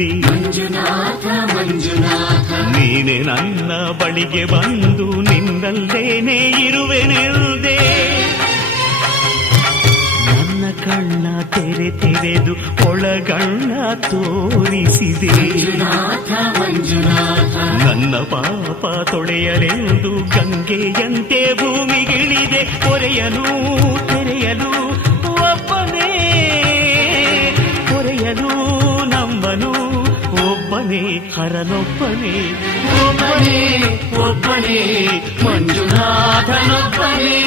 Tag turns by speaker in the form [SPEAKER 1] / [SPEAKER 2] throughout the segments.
[SPEAKER 1] ಇಲ್ಲವೆಂದೆ ನೀನೆ ನನ್ನ ಬಳಿಗೆ ಬಂದು ನಿನ್ನಲ್ಲೇನೆ ಇರುವೆನೆಲ್ಲದೆ ನನ್ನ ಕಣ್ಣ ತೆರೆ ತೆರೆದು ಒಳಗಣ್ಣ ತೋರಿಸಿದೆ. ನನ್ನ ಪಾಪ ತೊಳೆಯಲೆಂದು ಗಂಗೆಯಂತೆ ಭೂಮಿಗಿಳಿದೆ. ಕೊರೆಯಲು ತೆರೆಯಲು ಒಬ್ಬನೇ ಹರನೊಬ್ಬನೇ ಒಬ್ಬನೇ ಒಬ್ಬನೇ ಮಂಜುನಾಥನೊಬ್ಬನೇ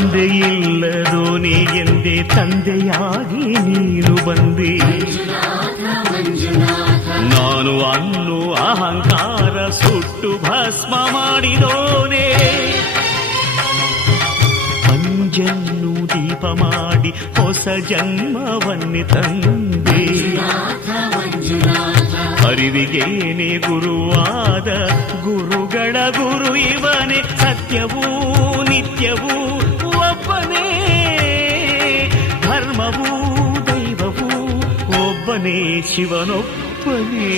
[SPEAKER 1] ತಂದೆಯಿಲ್ಲದೋನೆ ಎಂದೇ ತಂದೆಯಾಗಿ ನೀನು ಬಂದೆ. ನಾನು ಅನ್ನು ಅಹಂಕಾರ ಸುಟ್ಟು ಭಸ್ಮ ಮಾಡಿದೋನೆ. ಅಂಜನ್ನು ದೀಪ ಮಾಡಿ ಹೊಸ ಜನ್ಮವನ್ನೇ ತಂದೆ. ಅರಿವಿಗೇನೆ ಗುರುವಾದ ಗುರುಗಳ ಗುರು ಇವನೇ. ಸತ್ಯವೂ ನಿತ್ಯವೂ ದೈವವೂ ಒಬ್ಬನೇ ಶಿವನೊಬ್ಬನೇ